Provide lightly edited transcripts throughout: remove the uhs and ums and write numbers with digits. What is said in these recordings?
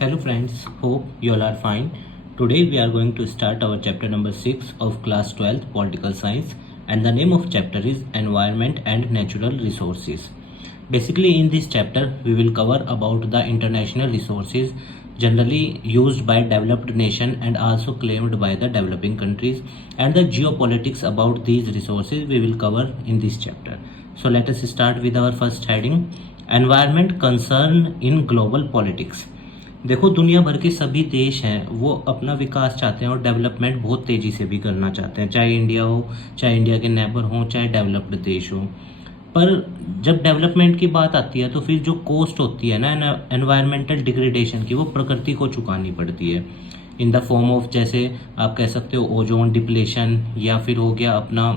Hello friends, hope you all are fine. Today we are going to start our chapter number 6 of class 12 political science, and the name of chapter is environment and natural resources. Basically in this chapter we will cover about the international resources generally used by developed nation and also claimed by the developing countries, and the geopolitics about these resources we will cover in this chapter. So let us start with our first heading, environment concern in global politics. देखो दुनिया भर के सभी देश हैं वो अपना विकास चाहते हैं और डेवलपमेंट बहुत तेज़ी से भी करना चाहते हैं, चाहे इंडिया हो, चाहे इंडिया के नेबर हो, चाहे डेवलप्ड देश हो। पर जब डेवलपमेंट की बात आती है तो फिर जो कॉस्ट होती है ना एनवायरमेंटल डिग्रेडेशन की, वो प्रकृति को चुकानी पड़ती है इन द फॉर्म ऑफ, जैसे आप कह सकते हो ओजोन डिप्लेशन, या फिर हो गया अपना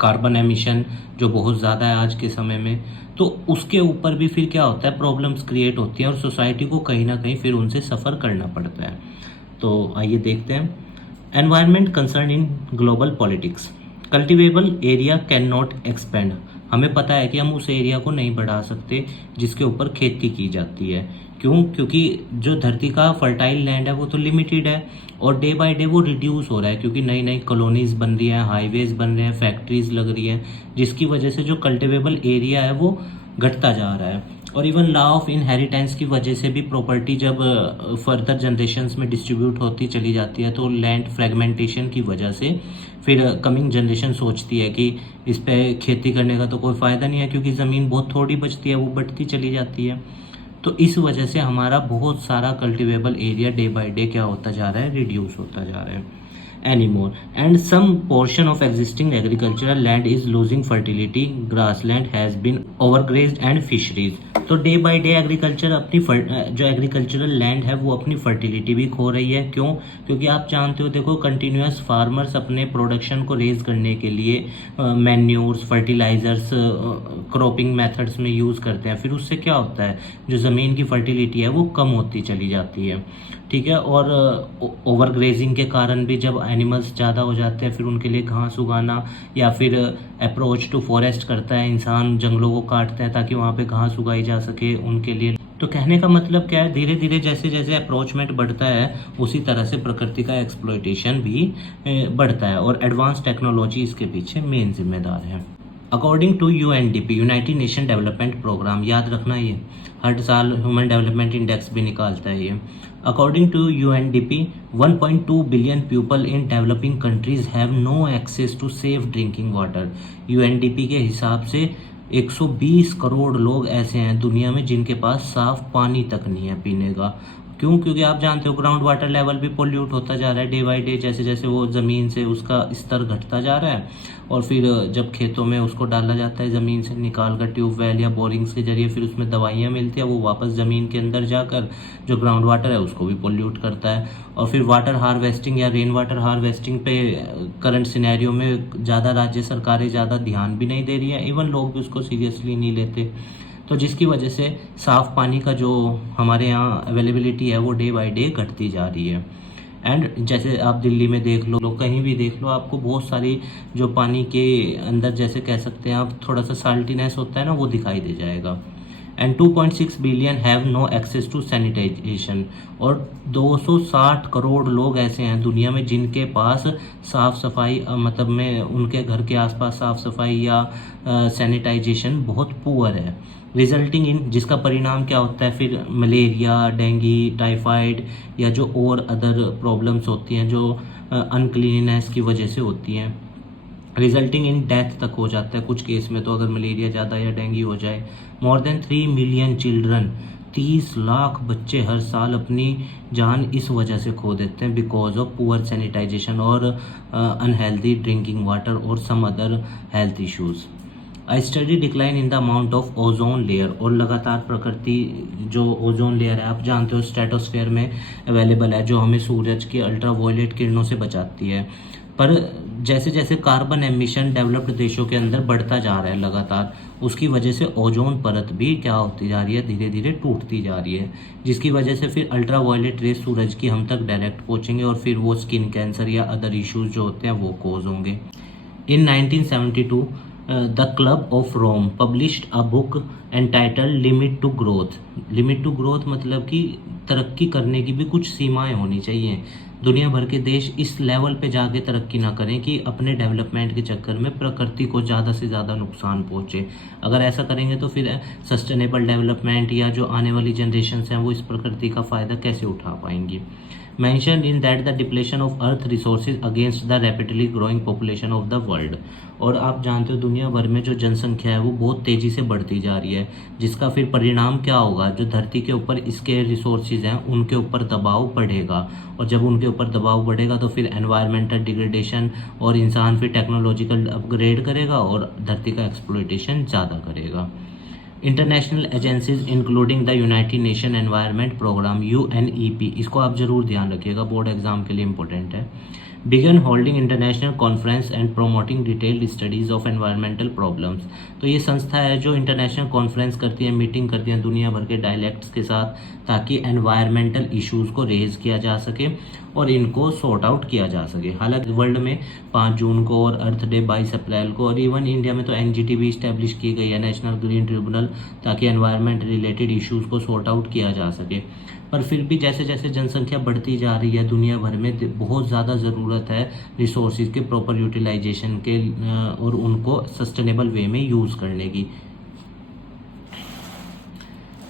कार्बन एमिशन जो बहुत ज़्यादा है आज के समय में। तो उसके ऊपर भी फिर क्या होता है, प्रॉब्लम्स क्रिएट होती हैं और सोसाइटी को कहीं ना कहीं फिर उनसे सफ़र करना पड़ता है। तो आइए देखते हैं, environment concern in global politics. Cultivable area can not expand. हमें पता है कि हम उस एरिया को नहीं बढ़ा सकते जिसके ऊपर खेती की जाती है। क्यों? क्योंकि जो धरती का फर्टाइल लैंड है वो तो लिमिटेड है और डे बाय डे वो रिड्यूस हो रहा है, क्योंकि नई नई कॉलोनीज बन रही हैं, हाईवेज बन रहे हैं, फैक्ट्रीज लग रही हैं, जिसकी वजह से जो कल्टिवेबल एरिया है वो घटता जा रहा है। और इवन लॉ ऑफ इनहेरिटेंस की वजह से भी प्रॉपर्टी जब फर्दर जनरेशन्स में डिस्ट्रीब्यूट होती चली जाती है तो लैंड फ्रेगमेंटेशन की वजह से फिर कमिंग जनरेशन सोचती है कि इस पे खेती करने का तो कोई फ़ायदा नहीं है, क्योंकि ज़मीन बहुत थोड़ी बचती है, वो बढ़ती चली जाती है। तो इस वजह से हमारा बहुत सारा cultivable area day by day क्या होता जा रहा है, रिड्यूस होता जा रहा है anymore, and some portion of existing agricultural land is losing fertility, grassland has been overgrazed and fisheries। तो डे बाय डे एग्रीकल्चर अपनी जो एग्रीकल्चरल लैंड है वो अपनी फर्टिलिटी भी खो रही है। क्यों? क्योंकि आप जानते हो, देखो कंटिन्यूस फार्मर्स अपने प्रोडक्शन को रेज करने के लिए मैन्यूर्स, फर्टिलाइजर्स, क्रॉपिंग मेथड्स में यूज़ करते हैं। फिर उससे क्या होता है, जो ज़मीन की फर्टिलिटी है वो कम होती चली जाती है, ठीक है। और ओवर ग्रेजिंग के कारण भी जब एनिमल्स ज़्यादा हो जाते हैं फिर उनके लिए घास उगाना, या फिर अप्रोच टू फॉरेस्ट करता है इंसान, जंगलों को काटता है ताकि वहाँ पे घास उगाई जा सके उनके लिए। तो कहने का मतलब क्या है, धीरे धीरे जैसे जैसे अप्रोचमेंट बढ़ता है उसी तरह से प्रकृति का एक्सप्लॉयटेशन भी बढ़ता है, और एडवांस टेक्नोलॉजी इसके पीछे मेन जिम्मेदार है। According to UNDP, United Nation Development Programme, याद रखना ये हर साल ह्यूमन डेवलपमेंट इंडेक्स भी निकालता है ये। According to UNDP, 1.2 billion people in developing countries have no access to safe drinking water. UNDP के हिसाब से 120 करोड़ लोग ऐसे हैं दुनिया में जिनके पास साफ पानी तक नहीं है पीने का। क्यों? क्योंकि आप जानते हो ग्राउंड वाटर लेवल भी पोल्यूट होता जा रहा है डे बाय डे, जैसे जैसे वो ज़मीन से उसका स्तर घटता जा रहा है। और फिर जब खेतों में उसको डाला जाता है ज़मीन से निकाल कर ट्यूबवेल या बोरिंग्स के जरिए, फिर उसमें दवाइयाँ मिलती है, वो वापस ज़मीन के अंदर जाकर जो ग्राउंड वाटर है उसको भी पोल्यूट करता है। और फिर वाटर हार्वेस्टिंग या रेन वाटर हार्वेस्टिंग पे करंट सिनेरियो में ज़्यादा राज्य सरकारें ज़्यादा ध्यान भी नहीं दे रही हैं, इवन लोग भी उसको सीरियसली नहीं लेते। तो जिसकी वजह से साफ़ पानी का जो हमारे यहाँ अवेलेबिलिटी है वो डे बाय डे घटती जा रही है। एंड जैसे आप दिल्ली में देख लो, कहीं भी देख लो, आपको बहुत सारी जो पानी के अंदर जैसे कह सकते हैं आप थोड़ा सा साल्टीनेस होता है ना, वो दिखाई दे जाएगा। And 2.6 billion have no access to sanitisation. और 260 करोड़ लोग ऐसे हैं दुनिया में जिनके पास साफ़ सफाई मतलब में उनके घर के आसपास साफ़ सफाई या सैनिटाइजेशन बहुत पुअर है, रिजल्टिंग इन, जिसका परिणाम क्या होता है फिर, मलेरिया, डेंगू, टाइफाइड या जो और अदर प्रॉब्लम्स होती हैं जो अनक्लीननेस की वजह से होती हैं, रिजल्टिंग इन डेथ तक हो जाता है कुछ केस में। तो अगर मलेरिया ज़्यादा या डेंगू हो जाए, more than 3 million children, 30 lakh बच्चे हर साल अपनी जान इस वजह से खो देते हैं, बिकॉज ऑफ पुअर सैनिटाइजेशन और अनहेल्दी ड्रिंकिंग वाटर और some other health issues. I study decline in the amount of ozone layer. और लगातार प्रकृति जो ओजोन लेयर है, आप जानते हो स्ट्रेटोस्फेयर में अवेलेबल है, जो हमें सूरज की अल्ट्रावायलेट किरणों से बचाती है। पर जैसे जैसे कार्बन एमिशन डेवलप्ड देशों के अंदर बढ़ता जा रहा है लगातार, उसकी वजह से ओजोन परत भी क्या होती जा रही है, धीरे धीरे टूटती जा रही है, जिसकी वजह से फिर अल्ट्रावायलेट रेस सूरज की हम तक डायरेक्ट पहुंचेंगे और फिर वो स्किन कैंसर या अदर इश्यूज जो होते हैं वो कोज होंगे। In 1972 the club of Rome published a book entitled limit to growth. Limit to growth मतलब कि तरक्की करने की भी कुछ सीमाएं होनी चाहिए। दुनिया भर के देश इस लेवल पे जाके तरक्की ना करें कि अपने डेवलपमेंट के चक्कर में प्रकृति को ज़्यादा से ज़्यादा नुकसान पहुँचे। अगर ऐसा करेंगे तो फिर सस्टेनेबल डेवलपमेंट या जो आने वाली जनरेशन हैं वो इस प्रकृति का फ़ायदा कैसे उठा पाएंगी। mentioned in that the depletion of earth resources against the rapidly growing population of the world। और आप जानते हो दुनिया भर में जो जनसंख्या है वो बहुत तेज़ी से बढ़ती जा रही है, जिसका फिर परिणाम क्या होगा, जो धरती के ऊपर इसके रिसोर्सेज हैं उनके ऊपर दबाव बढ़ेगा, और जब उनके ऊपर दबाव बढ़ेगा तो फिर एनवायरमेंटल डिग्रेडेशन, और इंसान फिर टेक्नोलॉजिकल अपग्रेड करेगा और धरती का एक्सप्लॉयटेशन ज़्यादा करेगा। International agencies including the United Nation Environment Programme UNEP, इसको आप जरूर ध्यान रखिएगा, बोर्ड एग्जाम के लिए इंपॉर्टेंट है। Began holding international conference and promoting detailed studies of environmental problems. तो ये संस्था है जो इंटरनेशनल कॉन्फ्रेंस करती है, मीटिंग करती है दुनिया भर के डायलेक्ट्स के साथ, ताकि एनवायरमेंटल इश्यूज़ को रेज किया जा सके और इनको सॉर्ट आउट किया जा सके। हालांकि वर्ल्ड में 5 जून को और अर्थ डे 22 अप्रैल को, और इवन इंडिया में तो NGT भी इस्टेब्लिश की गई है, नेशनल ग्रीन ट्रिब्यूनल, ताकि एनवायरमेंट रिलेटेड इश्यूज़ को सॉर्ट आउट किया जा सके। पर फिर भी जैसे जैसे जनसंख्या बढ़ती जा रही है दुनिया भर में बहुत ज़्यादा ज़रूरत है रिसोर्सेज के प्रॉपर यूटिलाइजेशन के और उनको सस्टेनेबल वे में यूज़ करने की।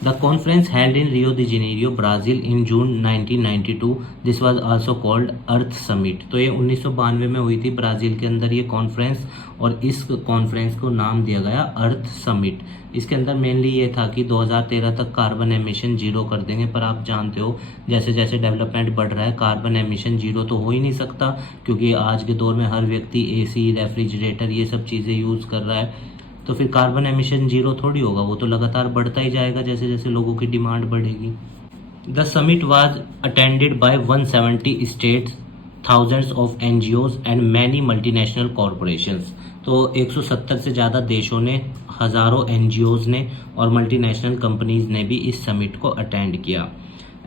The conference held in Rio de Janeiro, Brazil in June 1992. This was also called Earth Summit। तो ये 1992 में हुई थी ब्राज़ील के अंदर ये कॉन्फ्रेंस, और इस कॉन्फ्रेंस को नाम दिया गया अर्थ समिट। इसके अंदर मेनली ये था कि 2013 तक कार्बन एमिशन जीरो कर देंगे, पर आप जानते हो जैसे जैसे डेवलपमेंट बढ़ रहा है कार्बन एमिशन जीरो तो हो ही नहीं सकता, क्योंकि आज के दौर में हर व्यक्ति AC, रेफ्रिजरेटर ये सब चीज़ें यूज़ कर रहा है, तो फिर कार्बन एमिशन जीरो थोड़ी होगा, वो तो लगातार बढ़ता ही जाएगा जैसे जैसे लोगों की डिमांड बढ़ेगी। The summit was attended by 170 states, thousands of NGOs and many multinational corporations. तो 170 से ज़्यादा देशों ने, हज़ारों NGOs ने और मल्टीनेशनल कंपनीज ने भी इस समिट को अटेंड किया।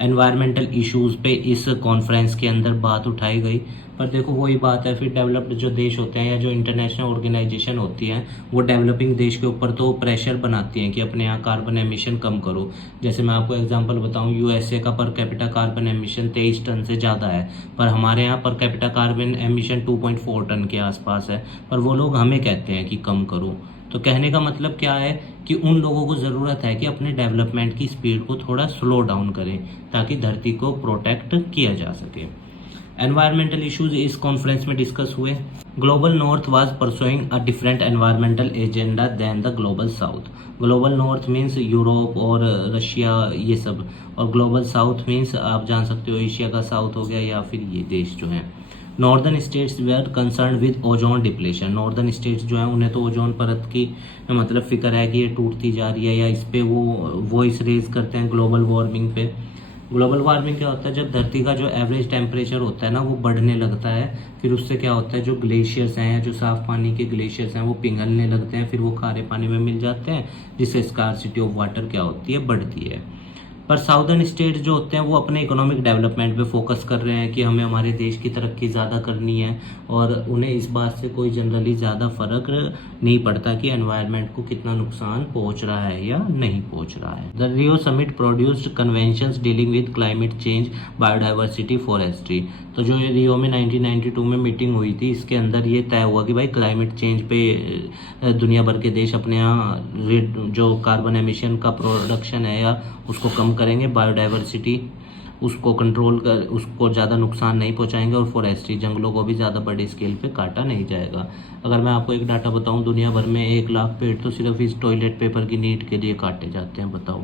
एनवायरमेंटल इश्यूज़ पे इस कॉन्फ्रेंस के अंदर बात उठाई गई। पर देखो वही बात है, फिर डेवलप्ड जो देश होते हैं या जो इंटरनेशनल ऑर्गेनाइजेशन होती हैं वो डेवलपिंग देश के ऊपर तो प्रेशर बनाती हैं कि अपने यहाँ कार्बन एमिशन कम करो। जैसे मैं आपको एग्जांपल बताऊँ, USA का per capita carbon emission 23 ton से ज़्यादा है, पर हमारे यहाँ per capita carbon emission 2.4 ton के आसपास है, पर वो लोग हमें कहते हैं कि कम करो। तो कहने का मतलब क्या है कि उन लोगों को ज़रूरत है कि अपने डेवलपमेंट की स्पीड को थोड़ा स्लो डाउन करें ताकि धरती को प्रोटेक्ट किया जा सके। एनवायरमेंटल इश्यूज इस कॉन्फ्रेंस में डिस्कस हुए। Global north was pursuing a different environmental agenda than the global south. Global north means Europe और रशिया ये सब, और ग्लोबल साउथ मीन्स आप जान सकते हो एशिया का साउथ हो गया या फिर ये देश जो हैं। Northern states were concerned with ozone depletion. Northern states जो हैं उन्हें तो ओजोन परत की मतलब फिक्र है कि ये टूटती जा रही है, या इस पे वो वॉइस रेज करते हैं ग्लोबल वार्मिंग पे। ग्लोबल वार्मिंग क्या होता है, जब धरती का जो एवरेज टेम्परेचर होता है ना वो बढ़ने लगता है, फिर उससे क्या होता है जो ग्लेशियर्स हैं या जो साफ पानी के ग्लेशियर्स हैं वो पिघलने लगते हैं, फिर वो खारे पानी में मिल जाते हैं, जिससे स्कार्सिटी ऑफ वाटर क्या होती है, बढ़ती है। पर साउदर्न स्टेट्स जो होते हैं वो अपने इकोनॉमिक डेवलपमेंट पे फोकस कर रहे हैं कि हमें हमारे देश की तरक्की ज़्यादा करनी है, और उन्हें इस बात से कोई जनरली ज़्यादा फर्क नहीं पड़ता कि एनवायरनमेंट को कितना नुकसान पहुंच रहा है या नहीं पहुंच रहा है। The Rio summit produced conventions dealing with climate change, biodiversity, forestry. तो जो ये रियो में 1992 में मीटिंग हुई थी, इसके अंदर ये तय हुआ कि भाई क्लाइमेट चेंज पे दुनिया भर के देश अपने यहाँ जो कार्बन एमिशन का प्रोडक्शन है या उसको कम करेंगे, बायोडाइवर्सिटी उसको कंट्रोल कर, उसको ज़्यादा नुकसान नहीं पहुंचाएंगे, और फॉरेस्ट्री जंगलों को भी ज़्यादा बड़े स्केल पे काटा नहीं जाएगा। अगर मैं आपको एक डाटा बताऊं, दुनिया भर में 1 लाख पेड़ तो सिर्फ इस टॉयलेट पेपर की नीड के लिए काटे जाते हैं, बताओ।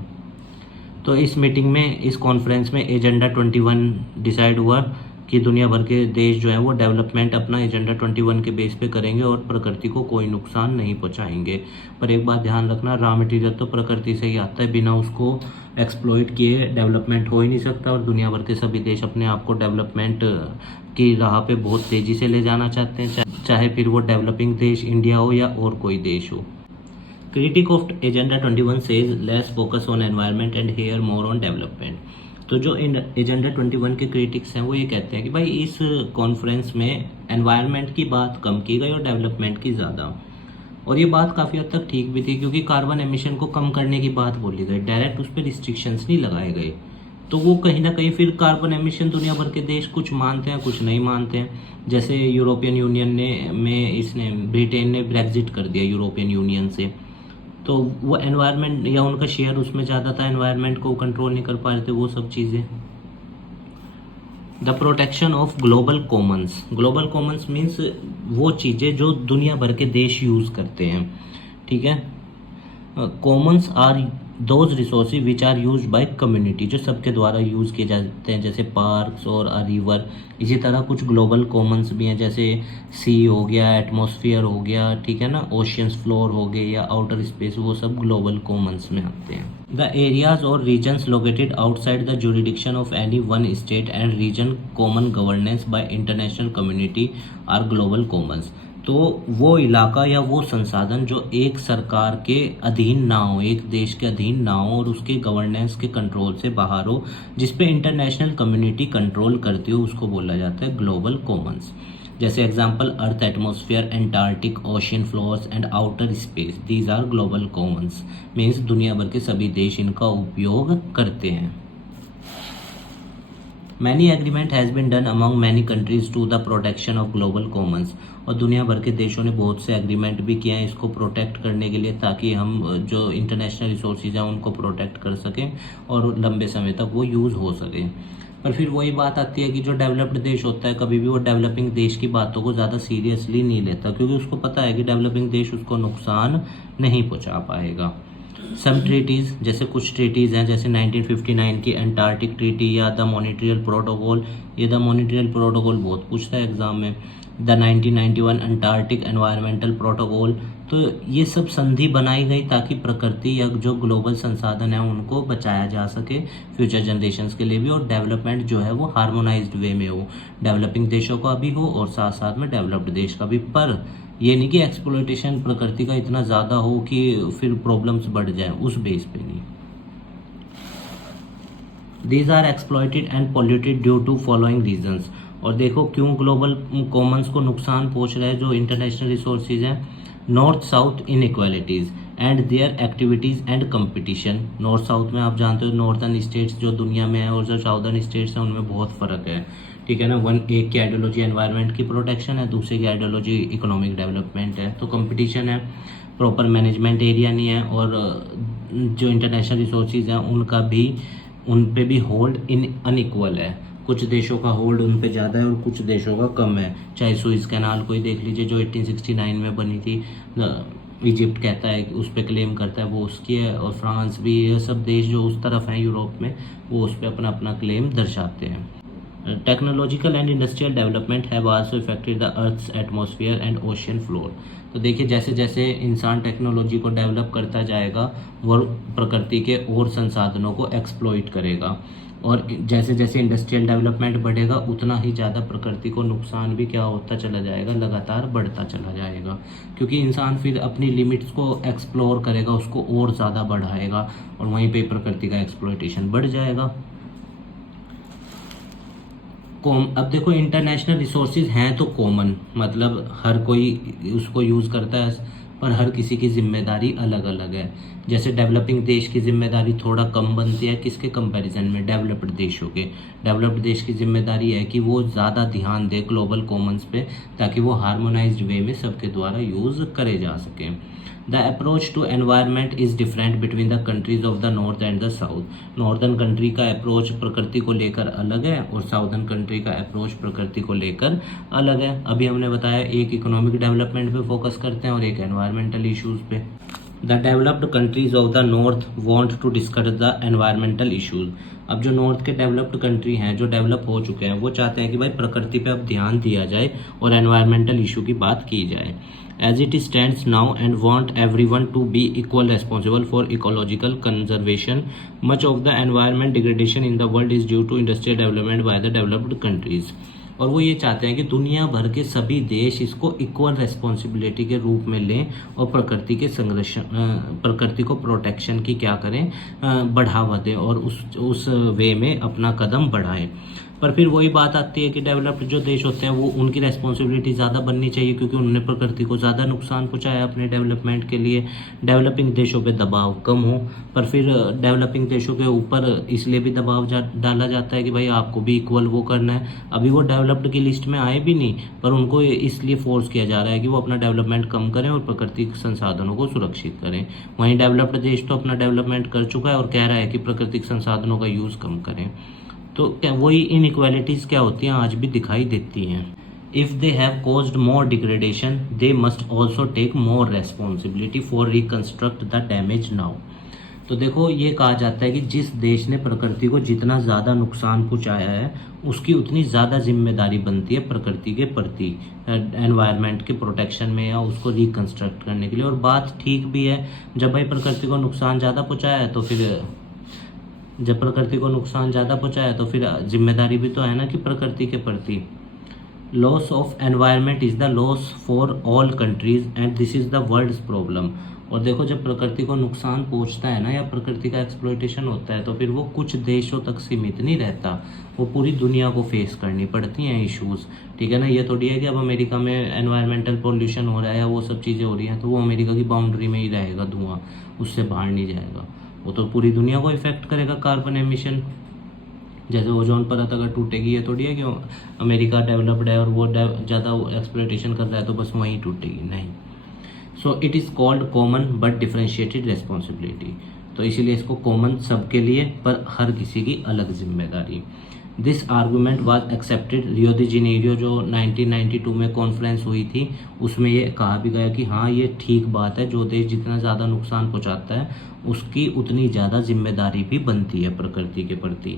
तो इस मीटिंग में, इस कॉन्फ्रेंस में एजेंडा 21 डिसाइड हुआ कि दुनिया भर के देश जो है वो डेवलपमेंट अपना एजेंडा 21 के बेस पे करेंगे और प्रकृति को कोई नुकसान नहीं पहुंचाएंगे। पर एक बात ध्यान रखना, रॉ मटेरियल तो प्रकृति से ही आता है, बिना उसको एक्सप्लॉइट किए डेवलपमेंट हो ही नहीं सकता, और दुनिया भर के सभी देश अपने आप को डेवलपमेंट की राह पे बहुत तेज़ी से ले जाना चाहते हैं, चाहे फिर वो डेवलपिंग देश इंडिया हो या और कोई देश हो। Critic of agenda 21 says less focus on environment and here more on development. तो जो एजेंडा 21 के क्रिटिक्स हैं वो ये कहते हैं कि भाई इस कॉन्फ्रेंस में एनवायरनमेंट की बात कम की गई और डेवलपमेंट की ज़्यादा। और ये बात काफ़ी हद तक ठीक भी थी, क्योंकि कार्बन एमिशन को कम करने की बात बोली गई, डायरेक्ट उस पर रिस्ट्रिक्शंस नहीं लगाए गए। तो वो कहीं ना कहीं फिर कार्बन एमिशन दुनिया भर के देश कुछ मानते हैं कुछ नहीं मानते हैं। जैसे यूरोपियन यूनियन इसने ब्रिटेन ने ब्रेग्जिट कर दिया यूरोपियन यूनियन से, तो वो एनवायरनमेंट या उनका शेयर उसमें ज़्यादा था, एनवायरनमेंट को कंट्रोल नहीं कर पा रहे थे, वो सब चीज़ें। The protection of global Commons. Global commons means वो चीज़ें जो दुनिया भर के देश यूज़ करते हैं, ठीक है। Commons are those resources which are use by community, जो सबके द्वारा यूज़ किए जाते हैं, जैसे पार्क्स और रिवर। इसी तरह कुछ ग्लोबल कॉमन्स भी हैं, जैसे सी हो गया, एटमॉस्फेयर हो गया, ठीक है ना, ओशियंस फ्लोर हो गए या आउटर स्पेस, वो सब ग्लोबल कॉमन्स में आते हैं। द एरियाज और regions located outside the jurisdiction of any one state and region common governance by international community are global commons. तो वो इलाका या वो संसाधन जो एक सरकार के अधीन ना हो, एक देश के अधीन ना हो और उसके गवर्नेंस के कंट्रोल से बाहर हो, जिस पे इंटरनेशनल कम्युनिटी कंट्रोल करती हो, उसको बोला जाता है ग्लोबल कॉमन्स। जैसे example earth atmosphere, Antarctic, ocean floors and outer space, these are global commons. Means दुनिया भर के सभी देश इनका उपयोग करते हैं। Many agreement has been done among many countries to the protection of global commons. और दुनिया भर के देशों ने बहुत से एग्रीमेंट भी किए हैं इसको प्रोटेक्ट करने के लिए, ताकि हम जो इंटरनेशनल रिसोर्सेज हैं उनको प्रोटेक्ट कर सकें और लंबे समय तक वो यूज़ हो सके। पर फिर वही बात आती है कि जो डेवलप्ड देश होता है, कभी भी वो डेवलपिंग देश की बातों को ज़्यादा सीरियसली नहीं लेता, क्योंकि उसको पता है कि डेवलपिंग देश उसको नुकसान नहीं पहुँचा पाएगा। सम ट्रीटीज़, जैसे कुछ ट्रीटीज़ हैं, जैसे 1959 की एंटार्क्टिक ट्रीटी या द मॉनिट्रियल प्रोटोकॉल। ये द मॉनिट्रियल प्रोटोकॉल बहुत पूछता है एग्जाम में। The 1991 Antarctic environmental protocol. तो ये सब संधि बनाई गई ताकि प्रकृति या जो ग्लोबल संसाधन है उनको बचाया जा सके फ्यूचर जनरेशन्स के लिए भी, और डेवलपमेंट जो है वो हार्मोनाइज्ड वे में हो, डेवलपिंग देशों का भी हो और साथ साथ में डेवलप्ड देश का भी। पर ये नहीं कि एक्सप्लॉयटेशन प्रकृति का इतना ज़्यादा हो कि फिर प्रॉब्लम्स बढ़ जाए, उस बेस पे नहीं। These are exploited and polluted due to following reasons. और देखो क्यों ग्लोबल कॉमन्स को नुकसान पहुंच रहा है जो इंटरनेशनल रिसोर्सेज हैं। North south inequalities and there activities and competition. North south में आप जानते हो नॉर्थर्न स्टेट्स जो दुनिया में है और जो साउदर्न स्टेट्स हैं उनमें बहुत फ़र्क है, ठीक है ना। एक की आइडियोलॉजी एनवायरनमेंट की प्रोटेक्शन है, दूसरे की आइडियोलॉजी इकोनॉमिक डेवलपमेंट है। तो कंपटीशन है, प्रॉपर मैनेजमेंट एरिया नहीं है, और जो इंटरनेशनल रिसोर्सेज हैं उनका भी उन पे भी होल्ड अनइक्वल है। कुछ देशों का होल्ड उन पे ज़्यादा है और कुछ देशों का कम है। चाहे सुइज कैनाल को ही देख लीजिए जो 1869 में बनी थी, इजिप्ट कहता है कि उस पर क्लेम करता है वो उसकी है, और फ्रांस भी, ये सब देश जो उस तरफ हैं यूरोप में वो उस पर अपना अपना क्लेम दर्शाते हैं। Technological and industrial development have also affected the earth's atmosphere and ocean floor. तो देखिए जैसे जैसे इंसान टेक्नोलॉजी को डेवलप करता जाएगा वो प्रकृति के और संसाधनों को एक्सप्लॉइट करेगा, और जैसे जैसे इंडस्ट्रियल डेवलपमेंट बढ़ेगा उतना ही ज़्यादा प्रकृति को नुकसान भी क्या होता चला जाएगा, लगातार बढ़ता चला जाएगा। क्योंकि इंसान फिर अपनी लिमिट्स को एक्सप्लोर करेगा, उसको और ज़्यादा बढ़ाएगा, और वहीं पे प्रकृति का एक्सप्लॉइटेशन बढ़ जाएगा। अब देखो इंटरनेशनल रिसोर्सेज हैं तो कॉमन, मतलब हर कोई उसको यूज़ करता है, पर हर किसी की जिम्मेदारी अलग अलग है। जैसे डेवलपिंग देश की जिम्मेदारी थोड़ा कम बनती है किसके कंपैरिजन में, डेवलप्ड देशों के। डेवलप्ड देश की जिम्मेदारी है कि वो ज़्यादा ध्यान दे ग्लोबल कॉमन्स पे, ताकि वो हार्मोनाइज्ड वे में सबके द्वारा यूज़ करे जा सकें। The approach to environment is different between the countries of the north and the south. Northern country का अप्रोच प्रकृति को लेकर अलग है और साउदर्न कंट्री का अप्रोच प्रकृति को लेकर अलग है। अभी हमने बताया एक इकोनॉमिक डेवलपमेंट पे फोकस करते हैं और एक एनवायरमेंटल इश्यूज़ पे। The developed countries of the north want to discuss the environmental issues. अब जो नॉर्थ के डेवलप्ड कंट्री हैं, जो डेवलप हो चुके हैं, वो चाहते हैं कि भाई प्रकृति पे अब ध्यान दिया जाए और एनवायरमेंटल इशू की बात की जाए। As it stands now and want everyone to be equal responsible for ecological conservation. Much of the environment degradation in the world is due to industrial development by the developed countries. और वो ये चाहते हैं कि दुनिया भर के सभी देश इसको इक्वल रेस्पॉन्सिबिलिटी के रूप में लें और प्रकृति के संरक्षण, प्रकृति को प्रोटेक्शन की क्या करें, बढ़ावा दें और उस वे में अपना कदम बढ़ाएं। पर फिर वही बात आती है कि डेवलप्ड जो देश होते हैं वो उनकी रेस्पॉन्सिबिलिटी ज़्यादा बननी चाहिए, क्योंकि उन्होंने प्रकृति को ज़्यादा नुकसान पहुँचाया अपने डेवलपमेंट के लिए। डेवलपिंग देशों पे दबाव कम हो, पर फिर डेवलपिंग देशों के ऊपर इसलिए भी दबाव डाला जाता है कि भाई आपको भी इक्वल वो करना है। अभी वो डेवलप्ड की लिस्ट में आए भी नहीं, पर उनको इसलिए फोर्स किया जा रहा है कि वो अपना डेवलपमेंट कम करें और प्राकृतिक संसाधनों को सुरक्षित करें। वहीं डेवलप्ड देश तो अपना डेवलपमेंट कर चुका है और कह रहा है कि प्राकृतिक संसाधनों का यूज़ कम करें। तो क्या वही इनइक्वालिटीज़ क्या होती हैं आज भी दिखाई देती हैं। If they have caused more degradation they must also take more responsibility for reconstruct the damage now. तो देखो ये कहा जाता है कि जिस देश ने प्रकृति को जितना ज़्यादा नुकसान पहुंचाया है उसकी उतनी ज़्यादा जिम्मेदारी बनती है प्रकृति के प्रति, एनवायरनमेंट के प्रोटेक्शन में या उसको रिकंस्ट्रक्ट करने के लिए। और बात ठीक भी है, जब भाई प्रकृति को नुकसान ज़्यादा पहुंचाया है तो फिर जब प्रकृति को नुकसान ज़्यादा पहुंचाया तो फिर जिम्मेदारी भी तो है ना कि प्रकृति के प्रति। Loss of environment is the loss for all countries and this is the world's problem. और देखो जब प्रकृति को नुकसान पहुंचता है ना या प्रकृति का एक्सप्लॉयटेशन होता है तो फिर वो कुछ देशों तक सीमित नहीं रहता, वो पूरी दुनिया को फेस करनी पड़ती हैं इश्यूज़। ठीक है ना, ये थोड़ी है कि अब अमेरिका में एनवायरमेंटल पोल्यूशन हो रहा है या वो सब चीज़ें हो रही हैं तो वो अमेरिका की बाउंड्री में ही रहेगा, धुआं उससे बाहर नहीं जाएगा, वो तो पूरी दुनिया को इफेक्ट करेगा कार्बन एमिशन। जैसे ओजोन परत अगर टूटेगी, ये थोड़ी है कि अमेरिका डेवलप्ड है और वो ज़्यादा एक्सप्लॉयटेशन कर रहा है तो बस वहीं टूटेगी, नहीं। So it is called common but differentiated responsibility. तो इसीलिए इसको कॉमन सबके लिए पर हर किसी की अलग जिम्मेदारी। This argument was accepted Rio the Janeiro जो 1992 में कॉन्फ्रेंस हुई थी, उसमें ये कहा भी गया कि हाँ ये ठीक बात है, जो देश जितना ज़्यादा नुकसान पहुंचाता है उसकी उतनी ज़्यादा जिम्मेदारी भी बनती है प्रकृति के प्रति।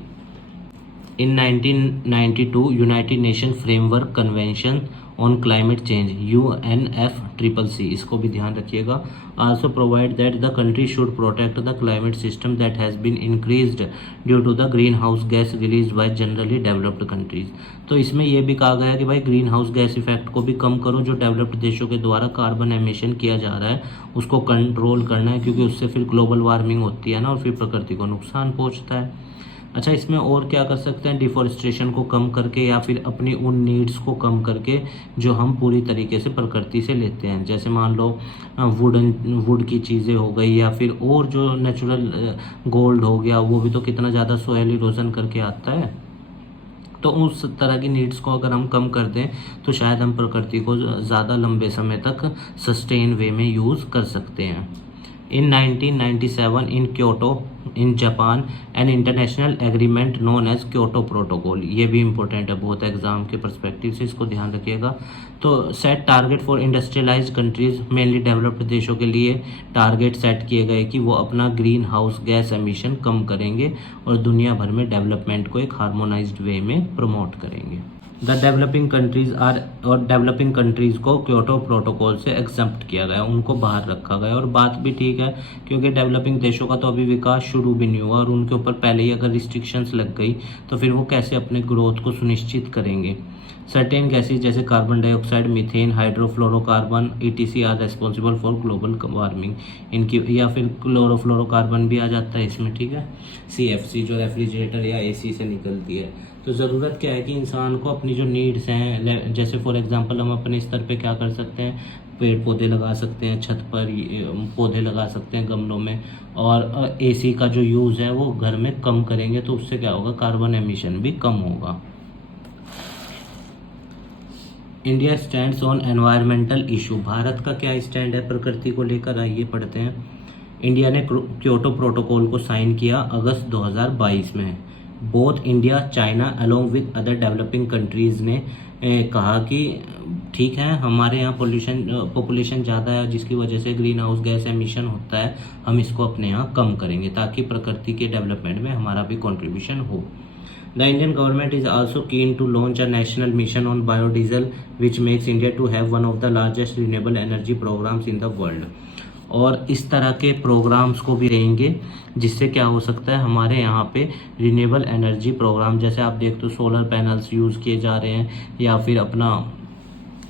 In 1992 United Nation Framework Convention on Climate Change UNFCCC, इसको भी ध्यान रखिएगा, also provide that the country should protect the climate system that has been increased due to the green house gas release by generally developed countries. तो इसमें यह भी कहा गया है कि भाई ग्रीन हाउस गैस इफेक्ट को भी कम करो, जो डेवलप्ड देशों के द्वारा कार्बन एमिशन किया जा रहा है उसको कंट्रोल करना है, क्योंकि उससे फिर ग्लोबल वार्मिंग होती है ना और फिर प्रकृति को नुकसान पहुँचता है। अच्छा, इसमें और क्या कर सकते हैं, डिफॉरेस्टेशन को कम करके या फिर अपनी उन नीड्स को कम करके जो हम पूरी तरीके से प्रकृति से लेते हैं। जैसे मान लो वुड की चीज़ें हो गई या फिर और जो नेचुरल गोल्ड हो गया, वो भी तो कितना ज़्यादा सोयल इरोजन करके आता है। तो उस तरह की नीड्स को अगर हम कम कर दें तो शायद हम प्रकृति को ज़्यादा लंबे समय तक सस्टेन वे में यूज़ कर सकते हैं। In 1997 in Kyoto in Japan an international agreement known as Kyoto Protocol, ये भी इम्पोर्टेंट है बहुत एग्जाम के पर्सपेक्टिव से, इसको ध्यान रखिएगा। तो set target for industrialised countries, mainly developed देशों के लिए टारगेट सेट किए गए कि वो अपना ग्रीन हाउस गैस एमिशन कम करेंगे और दुनिया भर में डेवलपमेंट को एक हार्मोनाइज्ड वे में प्रमोट करेंगे। द डेवलपिंग कंट्रीज आर, और डेवलपिंग कंट्रीज़ को क्योटो प्रोटोकॉल से एग्जम्प्ट किया गया, उनको बाहर रखा गया। और बात भी ठीक है, क्योंकि डेवलपिंग देशों का तो अभी विकास शुरू भी नहीं हुआ और उनके ऊपर पहले ही अगर रिस्ट्रिक्शंस लग गई तो फिर वो कैसे अपने ग्रोथ को सुनिश्चित करेंगे। सर्टेन गैसेज जैसे carbon dioxide, methane, hydrofluorocarbon ETC are responsible for global warming, इनकी या फिर क्लोरोफ्लोरोकार्बन भी आ जाता है इसमें। ठीक है, CFC जो रेफ्रिजरेटर या AC से निकलती है। तो ज़रूरत क्या है कि इंसान को अपनी जो नीड्स हैं, जैसे फॉर एग्जांपल हम अपने स्तर पे क्या कर सकते हैं, पेड़ पौधे लगा सकते हैं, छत पर पौधे लगा सकते हैं गमलों में, और AC का जो यूज़ है वो घर में कम करेंगे तो उससे क्या होगा, कार्बन एमिशन भी कम होगा। India stands on environmental issue, Bharat का क्या स्टैंड है प्रकृति को लेकर, आइए पढ़ते हैं। इंडिया ने क्योटो प्रोटोकॉल को साइन किया अगस्त 2022 में। Both India, China along with other developing countries ने कहा कि ठीक है, हमारे यहाँ पॉपुलेशन ज़्यादा है जिसकी वजह से ग्रीन हाउस गैस एमिशन होता है, हम इसको अपने यहाँ कम करेंगे ताकि प्रकृति के डेवलपमेंट में हमारा भी कंट्रीब्यूशन हो। The Indian government is also keen to launch a national mission on biodiesel, which makes India to have one of the largest renewable energy programs in the world. और इस तरह के प्रोग्राम्स को भी रहेंगे जिससे क्या हो सकता है, हमारे यहाँ पे रिन्यूएबल एनर्जी प्रोग्राम, जैसे आप देखते हो सोलर पैनल्स यूज़ किए जा रहे हैं या फिर अपना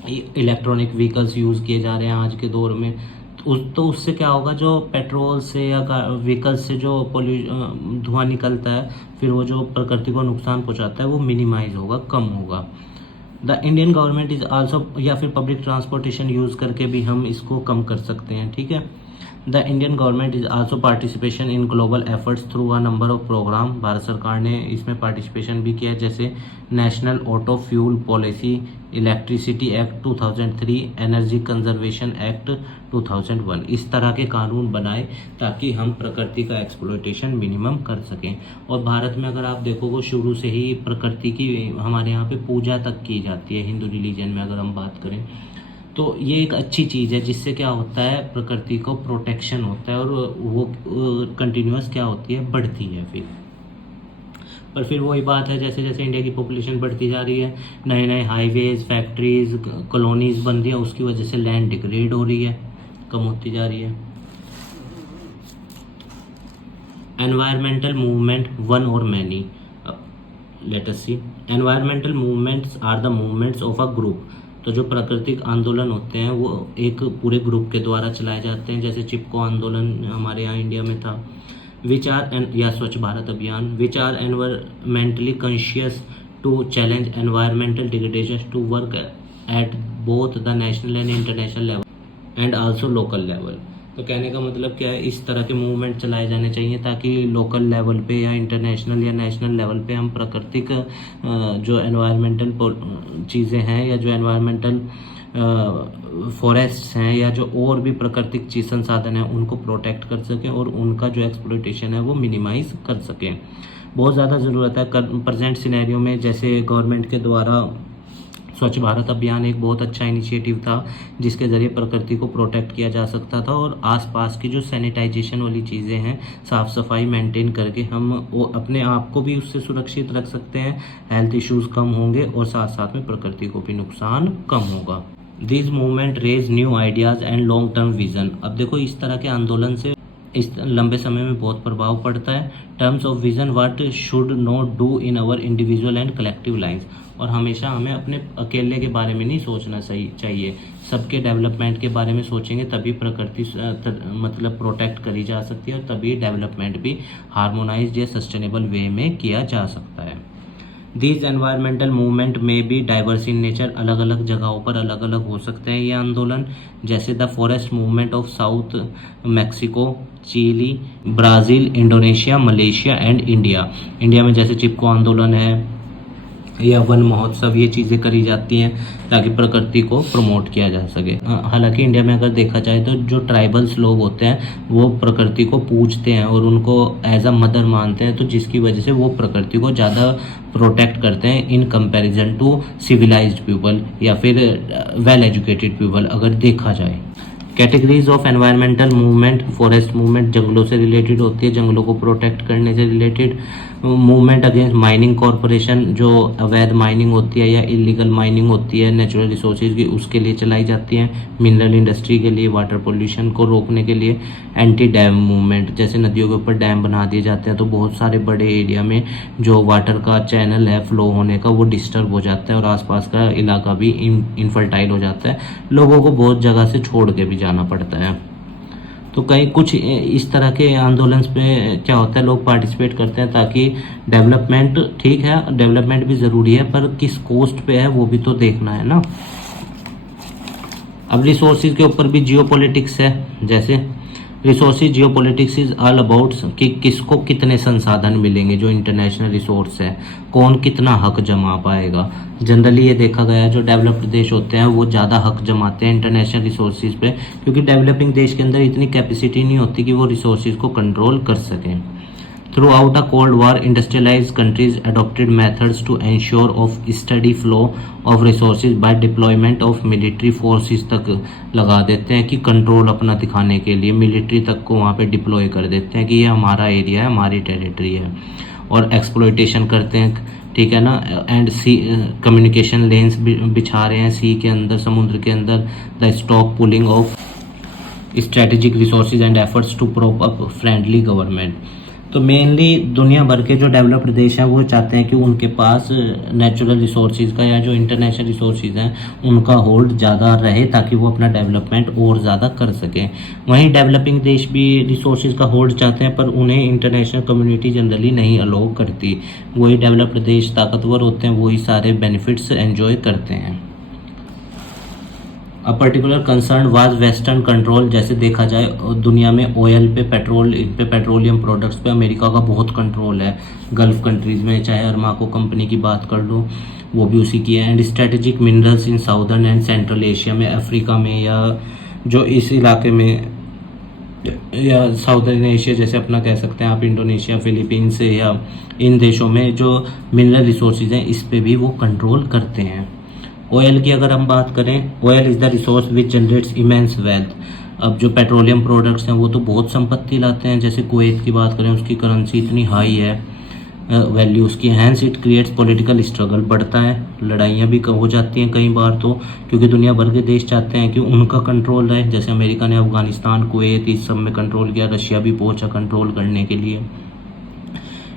इलेक्ट्रॉनिक व्हीकल्स यूज़ किए जा रहे हैं आज के दौर में। तो उससे क्या होगा, जो पेट्रोल से या व्हीकल से जो धुआं निकलता है, फिर वो जो प्रकृति को नुकसान पहुंचाता है वो मिनिमाइज होगा, कम होगा। The Indian government is also, या फिर पब्लिक ट्रांसपोर्टेशन यूज़ करके भी हम इसको कम कर सकते हैं, ठीक है। The Indian government is also participation in global efforts through a number of programme. Bharat सरकार ने इसमें पार्टिसिपेशन भी किया है, जैसे national auto fuel policy, electricity act 2003, energy conservation act 2001। इस तरह के कानून बनाए ताकि हम प्रकृति का एक्सप्लॉयटेशन मिनिमम कर सकें। और भारत में अगर आप देखोगे, शुरू से ही प्रकृति की हमारे यहाँ पे पूजा तक की जाती है, हिंदू रिलीजन में अगर हम बात करें तो ये एक अच्छी चीज़ है, जिससे क्या होता है, प्रकृति को प्रोटेक्शन होता है और वो कंटिन्यूस क्या होती है, बढ़ती है फिर। पर फिर वही बात है, जैसे जैसे इंडिया की पॉपुलेशन बढ़ती जा रही है, नए नए हाईवेज, फैक्ट्रीज, कॉलोनीज बन रही है, उसकी वजह से लैंड डिग्रेड हो रही है, कम होती जा रही है। एनवायरमेंटल मूवमेंट, वन और many. Let us see. Environmental movements are the movements of a group. तो जो प्राकृतिक आंदोलन होते हैं वो एक पूरे ग्रुप के द्वारा चलाए जाते हैं, जैसे चिपको आंदोलन हमारे यहाँ इंडिया में था। विच आर या Swachh Bharat Abhiyan, which are environmentally conscious to challenge environmental degradation to work at both the national and international level and also local level. तो कहने का मतलब क्या है, इस तरह के मूवमेंट चलाए जाने चाहिए ताकि लोकल लेवल पे या इंटरनेशनल या नेशनल लेवल पे हम प्राकृतिक जो एनवायरमेंटल चीज़ें हैं या जो एनवायरमेंटल फॉरेस्ट्स हैं या जो और भी प्राकृतिक चीज संसाधन हैं उनको प्रोटेक्ट कर सकें और उनका जो एक्सप्लॉयटेशन है वो मिनिमाइज कर सकें। बहुत ज़्यादा ज़रूरत है प्रेजेंट सिनेरियो में। जैसे गवर्नमेंट के द्वारा स्वच्छ भारत अभियान एक बहुत अच्छा इनिशिएटिव था, जिसके ज़रिए प्रकृति को प्रोटेक्ट किया जा सकता था और आसपास की जो सैनिटाइजेशन वाली चीज़ें हैं, साफ़ सफाई मेंटेन करके हम वो अपने आप को भी उससे सुरक्षित रख सकते हैं, हेल्थ इश्यूज़ कम होंगे और साथ साथ में प्रकृति को भी नुकसान कम होगा। This movement raise new ideas and long term vision. अब देखो, इस तरह के आंदोलन से इस लंबे समय में बहुत प्रभाव पड़ता है। Terms of vision, what should not do in our individual and collective lifes. और हमेशा हमें अपने अकेले के बारे में नहीं सोचना चाहिए, सबके डेवलपमेंट के बारे में सोचेंगे तभी प्रकृति मतलब प्रोटेक्ट करी जा सकती है और तभी डेवलपमेंट भी हार्मोनाइज्ड या सस्टेनेबल वे में किया जा सकता है। दीज एनवायरमेंटल मूवमेंट में भी डाइवर्स इन नेचर, अलग अलग जगहों पर अलग अलग हो सकते हैं ये आंदोलन। जैसे the forest movement of south Mexico, Chile, Brazil, Indonesia, Malaysia and India. India में जैसे चिपको आंदोलन है या वन महोत्सव, ये चीज़ें करी जाती हैं ताकि प्रकृति को प्रमोट किया जा सके। हालांकि इंडिया में अगर देखा जाए तो जो ट्राइबल्स लोग होते हैं वो प्रकृति को पूजते हैं और उनको एज अ मदर मानते हैं, तो जिसकी वजह से वो प्रकृति को ज़्यादा प्रोटेक्ट करते हैं in comparison to civilized people या फिर वेल एजुकेटेड पीपल अगर देखा जाए। Categories of environmental movement, forest movement जंगलों से रिलेटेड होती है, जंगलों को प्रोटेक्ट करने से related. Movement against mining corporation, जो अवैध माइनिंग होती है या इलीगल माइनिंग होती है नेचुरल रिसोर्सेज की, उसके लिए चलाई जाती है। मिनरल इंडस्ट्री के लिए, वाटर पोल्यूशन को रोकने के लिए। एंटी डैम मूवमेंट, जैसे नदियों के ऊपर डैम बना दिए जाते हैं तो बहुत सारे बड़े एरिया में जो वाटर का चैनल है फ्लो होने का वो डिस्टर्ब हो जाता है और आसपास का इलाका भी इनफर्टाइल हो जाता है, लोगों को बहुत जगह से छोड़ के भी जाना पड़ता है। तो कई कुछ इस तरह के आंदोलन पे क्या होता है, लोग पार्टिसिपेट करते हैं ताकि डेवलपमेंट, ठीक है डेवलपमेंट भी ज़रूरी है पर किस कोस्ट पे है वो भी तो देखना है ना। अब रिसोर्सेज के ऊपर भी जियोपॉलिटिक्स है। जैसे resources geopolitics is all about कि किसको कितने संसाधन मिलेंगे, जो इंटरनेशनल रिसोर्स है कौन कितना हक जमा पाएगा। जनरली ये देखा गया है जो डेवलप्ड देश होते हैं वो ज़्यादा हक जमाते हैं इंटरनेशनल रिसोर्सेज पे, क्योंकि डेवलपिंग देश के अंदर इतनी कैपेसिटी नहीं होती कि वो रिसोर्सेज को कंट्रोल कर सकें। Through out a cold war, industrialised countries adopted methods to ensure of steady flow of resources by deployment of military forces तक लगा देते हैं कि कंट्रोल अपना दिखाने के लिए मिलिट्री तक को वहाँ पे डिप्लॉय कर देते हैं कि ये हमारा एरिया है, हमारी टेरिटरी है, और एक्सप्लॉयटेशन करते हैं, ठीक है ना। एंड सी कम्युनिकेशन लेन्स बिछा रहे हैं सी के अंदर, समुद्र के अंदर। The stock pulling of strategic resources and efforts to prop up friendly government. तो मेनली दुनिया भर के जो डेवलप्ड देश हैं वो चाहते हैं कि उनके पास नेचुरल रिसोर्सेज का या जो इंटरनेशनल रिसोर्सेज हैं उनका होल्ड ज़्यादा रहे, ताकि वो अपना डेवलपमेंट और ज़्यादा कर सकें। वहीं डेवलपिंग देश भी रिसोर्सेज का होल्ड चाहते हैं, पर उन्हें इंटरनेशनल कम्युनिटी जनरली नहीं अलाउ करती। वही डेवलप्ड देश ताकतवर होते हैं, वही सारे बेनिफिट्स एंजॉय करते हैं। A particular concern was western control. जैसे देखा जाए दुनिया में ऑयल पे, पेट्रोल पे, पेट्रोलियम प्रोडक्ट्स पे अमेरिका का बहुत कंट्रोल है। गल्फ कंट्रीज़ में चाहे अरमाको कंपनी की बात कर लो, वो भी उसी की है। And strategic minerals in southern and central Asia में, अफ्रीका में, या जो इस इलाके में, या साउदर्न एशिया जैसे अपना कह सकते हैं आप, इंडोनेशिया, फिलीपींस या इन देशों में जो मिनरल रिसोर्सेज हैं इस पे भी वो कंट्रोल करते हैं। ऑयल की अगर हम बात करें, oil is the resource which generates immense wealth. अब जो पेट्रोलियम प्रोडक्ट्स हैं वो तो बहुत संपत्ति लाते हैं। जैसे कुवैत की बात करें, उसकी करेंसी इतनी हाई है, वैल्यू उसकी, hence it creates political struggle, बढ़ता है, लड़ाइयाँ भी हो जाती हैं कई बार तो, क्योंकि दुनिया भर के देश चाहते हैं कि उनका कंट्रोल रहे। जैसे अमेरिका ने अफगानिस्तान, कुवैत, इस सब में कंट्रोल किया, रशिया भी पहुंचा कंट्रोल करने के लिए।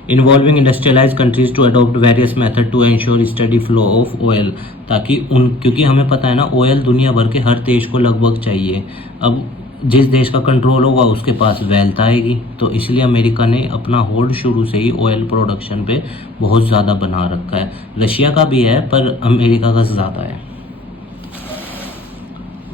Involving industrialize countries to adopt various method to ensure steady flow of oil, ताकि क्योंकि हमें पता है ना, ऑयल दुनिया भर के हर देश को लगभग चाहिए। अब जिस देश का कंट्रोल होगा उसके पास वेल्थ आएगी, तो इसलिए अमेरिका ने अपना होल्ड शुरू से ही ऑयल प्रोडक्शन पे बहुत ज़्यादा बना रखा है। रशिया का भी है, पर अमेरिका का ज़्यादा है।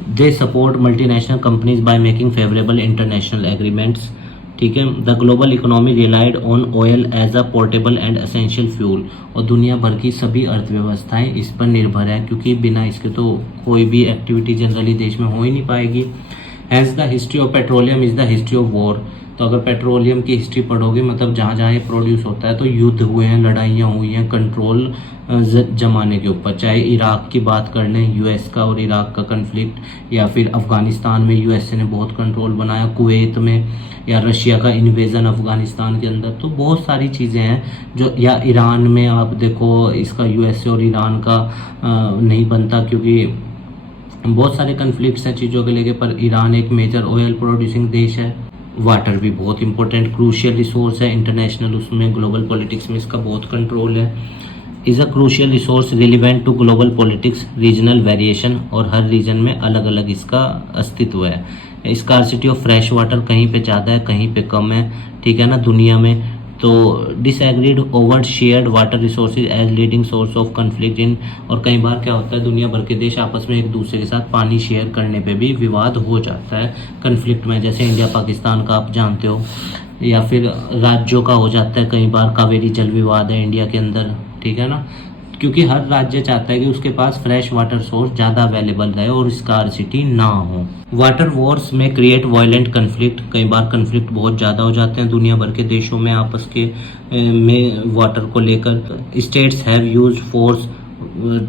They support multinational companies by making favourable international agreements. ठीक है, the global economy relied on oil as a portable and essential fuel, और दुनिया भर की सभी अर्थव्यवस्थाएं इस पर निर्भर है, क्योंकि बिना इसके तो कोई भी एक्टिविटी जनरली देश में हो ही नहीं पाएगी। Has the history of petroleum is the history of war. तो अगर पेट्रोलियम की हिस्ट्री पढ़ोगे, मतलब जहाँ जहाँ ये प्रोड्यूस होता है तो युद्ध हुए हैं, लड़ाइयाँ हुई हैं कंट्रोल जमाने के ऊपर। चाहे इराक की बात कर लें, यूएस का और इराक का कन्फ्लिक्ट, या फिर अफ़गानिस्तान में यूएसए ने बहुत कंट्रोल बनाया, कुवैत में, या रशिया का इन्वेजन अफ़गानिस्तान के अंदर। तो बहुत सारी चीज़ें हैं जो, या ईरान में आप देखो, इसका यूएसए और ईरान का नहीं बनता, क्योंकि बहुत सारे कन्फ्लिक्ट्स हैं चीज़ों के लेके, पर ईरान एक मेजर ऑयल प्रोड्यूसिंग देश है। वाटर भी बहुत इंपॉर्टेंट क्रूशियल रिसोर्स है इंटरनेशनल, उसमें ग्लोबल पॉलिटिक्स में इसका बहुत कंट्रोल है। Is a crucial resource relevant to global politics, regional variation, और हर रीजन में अलग अलग इसका अस्तित्व है। स्कार्सिटी ऑफ फ्रेश वाटर, कहीं पे ज़्यादा है कहीं पे कम है, ठीक है ना, दुनिया में। तो disagreed over shared water resources as leading source of conflict in, और कई बार क्या होता है, दुनिया भर के देश आपस में एक दूसरे के साथ पानी शेयर करने पे भी विवाद हो जाता है कन्फ्लिक्ट में। जैसे इंडिया पाकिस्तान का आप जानते हो, या फिर राज्यों का हो जाता है कई बार, कावेरी जल विवाद है इंडिया के अंदर, ठीक है ना, क्योंकि हर राज्य चाहता है कि उसके पास फ्रेश वाटर सोर्स ज़्यादा अवेलेबल रहे और स्कार्सिटी ना हो। वाटर वॉर्स में क्रिएट वायलेंट कन्फ्लिक्ट, कई बार कन्फ्लिक्ट बहुत ज़्यादा हो जाते हैं दुनिया भर के देशों में आपस के में वाटर को लेकर। States have used force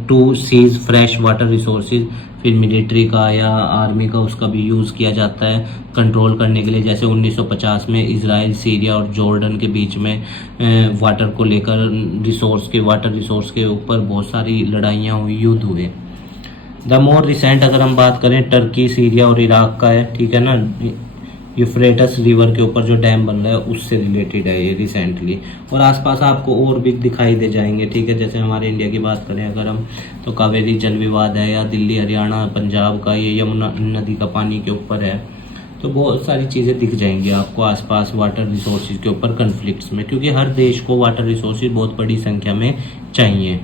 to seize fresh water resources, फिर मिलिट्री का या आर्मी का उसका भी यूज़ किया जाता है कंट्रोल करने के लिए। जैसे 1950 में इजराइल, सीरिया और जॉर्डन के बीच में वाटर को लेकर, वाटर रिसोर्स के ऊपर बहुत सारी लड़ाइयाँ हुई, युद्ध हुए। द मोर रिसेंट अगर हम बात करें, टर्की, सीरिया और इराक का है, ठीक है ना, यूफ्रेटस रिवर के ऊपर जो डैम बन रहा है उससे रिलेटेड है ये रिसेंटली। और आसपास आपको और भी दिखाई दे जाएंगे, ठीक है। जैसे हमारे इंडिया की बात करें अगर हम, तो कावेरी जल विवाद है, या दिल्ली, हरियाणा, पंजाब का ये यमुना नदी का पानी के ऊपर है। तो बहुत सारी चीज़ें दिख जाएंगी आपको आसपास वाटर रिसोर्सेज के ऊपर कन्फ्लिक्ट्स में, क्योंकि हर देश को वाटर रिसोर्सेज बहुत बड़ी संख्या में चाहिए।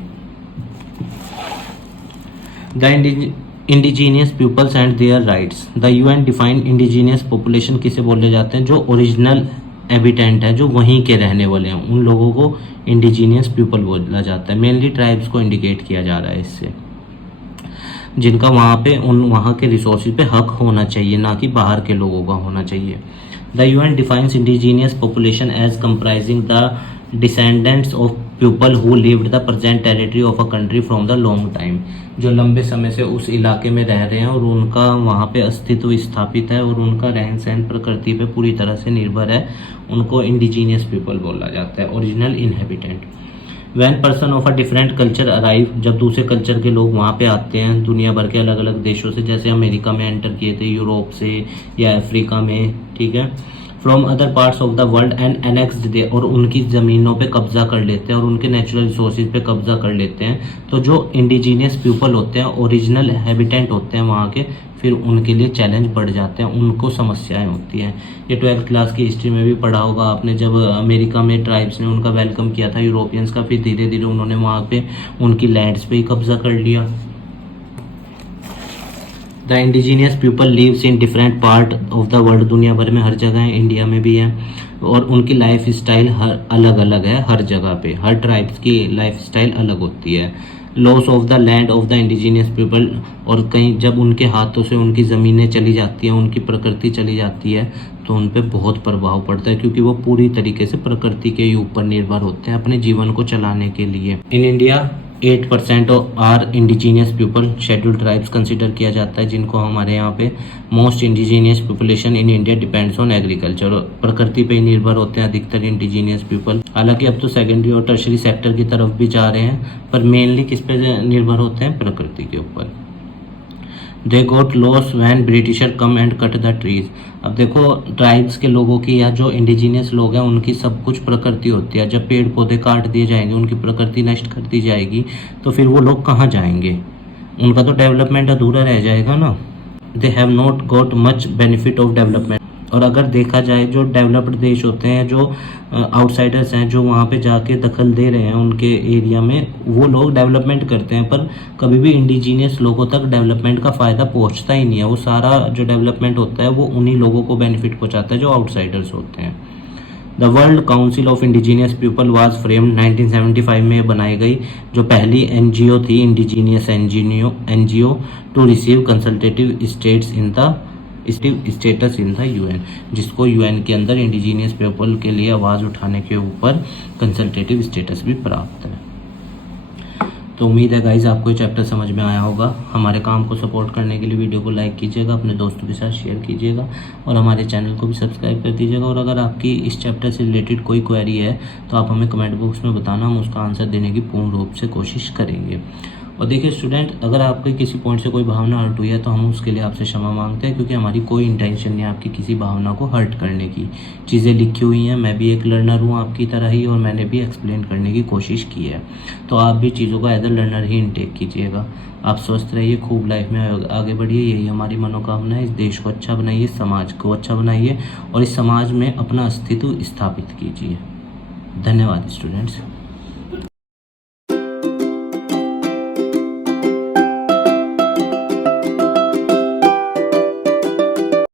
The indigenous peoples and their rights. The UN define indigenous population किसे बोले जाते हैं, जो ओरिजिनल एबिटेंट है, जो वहीं के रहने वाले हैं, उन लोगों को इंडिजीनियस पीपल बोला जाता है। मेनली ट्राइब्स को इंडिकेट किया जा रहा है इससे, जिनका वहाँ पे वहाँ के रिसोर्सेज पे हक होना चाहिए, ना कि बाहर के लोगों का होना चाहिए। The UN defines indigenous population as comprising the descendants of people who lived the present territory of a country from the long time, जो लंबे समय से उस इलाके में रह रहे हैं और उनका वहाँ पे अस्तित्व स्थापित है और उनका रहन सहन प्रकृति पे पूरी तरह से निर्भर है, उनको इंडिजीनियस पीपल बोला जाता है, original inhabitant. When person of a different culture arrive, जब दूसरे कल्चर के लोग वहाँ पे आते हैं दुनिया भर के अलग अलग देशों से, जैसे अमेरिका में एंटर किए थे, यूरोप से या अफ्रीका में, ठीक है, from other parts of the world and annexed they, और उनकी ज़मीनों पे कब्जा कर लेते हैं और उनके नेचुरल रिसोर्सेज पे कब्जा कर लेते हैं। तो जो इंडिजीनियस पीपल होते हैं, ओरिजिनल हैबिटेंट होते हैं वहाँ के, फिर उनके लिए चैलेंज बढ़ जाते हैं, उनको समस्याएं होती हैं। ये 12th क्लास की हिस्ट्री में भी पढ़ा होगा आपने, जब अमेरिका में ट्राइब्स ने उनका वेलकम किया था यूरोपियंस का, फिर धीरे धीरे उन्होंने वहाँ पे उनकी लैंड्स पे ही कब्जा कर लिया। The indigenous people lives in different part of the world, दुनिया भर में हर जगह है, इंडिया में भी है, और उनकी लाइफ स्टाइल हर अलग अलग है, हर जगह पे हर ट्राइब्स की लाइफ स्टाइल अलग होती है। Loss of the land of the indigenous people, और कहीं जब उनके हाथों से उनकी ज़मीनें चली जाती हैं, उनकी प्रकृति चली जाती है, तो उन पर बहुत प्रभाव पड़ता है, क्योंकि वो पूरी तरीके से प्रकृति के ऊपर निर्भर होते हैं अपने जीवन को चलाने के लिए। In India 8% are indigenous people, scheduled tribes consider किया जाता है, जिनको हमारे यहाँ पे most indigenous population in India depends on agriculture, प्रकृति पे ही निर्भर होते हैं अधिकतर इंडिजीनियस पीपल। हालांकि अब तो सेकेंडरी और टर्शरी सेक्टर की तरफ भी जा रहे हैं, पर मेनली किस पे निर्भर होते हैं, प्रकृति के ऊपर। They got loss when Britisher come and cut the trees. अब देखो, ट्राइब्स के लोगों की या जो इंडिजीनियस लोग हैं उनकी सब कुछ प्रकृति होती है। जब पेड़ पौधे काट दिए जाएंगे, उनकी प्रकृति नष्ट कर दी जाएगी, तो फिर वो लोग कहाँ जाएंगे, उनका तो डेवलपमेंट अधूरा रह जाएगा ना। They have not got much benefit of development. और अगर देखा जाए, जो डेवलप्ड देश होते हैं, जो आउटसाइडर्स हैं, जो वहाँ पे जाके दखल दे रहे हैं उनके एरिया में, वो लोग डेवलपमेंट करते हैं, पर कभी भी इंडिजीनियस लोगों तक डेवलपमेंट का फ़ायदा पहुँचता ही नहीं है। वो सारा जो डेवलपमेंट होता है वो उन्हीं लोगों को बेनिफिट पहुँचाता है जो आउटसाइडर्स होते हैं। The world council of indigenous people was framed 1975 में बनाई गई, जो पहली एनजीओ थी, indigenous NGO to receive consultative status in the UN, जिसको यूएन के अंदर इंडिजीनियस पीपल के लिए आवाज़ उठाने के ऊपर कंसल्टेटिव स्टेटस भी प्राप्त है। तो उम्मीद है गाइज आपको ये चैप्टर समझ में आया होगा। हमारे काम को सपोर्ट करने के लिए वीडियो को लाइक कीजिएगा, अपने दोस्तों के साथ शेयर कीजिएगा, और हमारे चैनल को भी सब्सक्राइब कर दीजिएगा। और अगर आपकी इस चैप्टर से रिलेटेड कोई क्वेरी है तो आप हमें कमेंट बॉक्स में बताना, हम उसका आंसर देने की पूर्ण रूप से कोशिश करेंगे। और देखिए स्टूडेंट, अगर आपके किसी पॉइंट से कोई भावना हर्ट हुई है तो हम उसके लिए आपसे क्षमा मांगते हैं, क्योंकि हमारी कोई इंटेंशन नहीं है आपकी किसी भावना को हर्ट करने की। चीज़ें लिखी हुई हैं, मैं भी एक लर्नर हूँ आपकी तरह ही, और मैंने भी एक्सप्लेन करने की कोशिश की है, तो आप भी चीज़ों को एज अ लर्नर ही इनटेक कीजिएगा। आप स्वस्थ रहिए, खूब लाइफ में आगे बढ़िए, यही हमारी मनोकामना है। इस देश को अच्छा बनाइए, समाज को अच्छा बनाइए, और इस समाज में अपना अस्तित्व स्थापित कीजिए। धन्यवाद स्टूडेंट्स।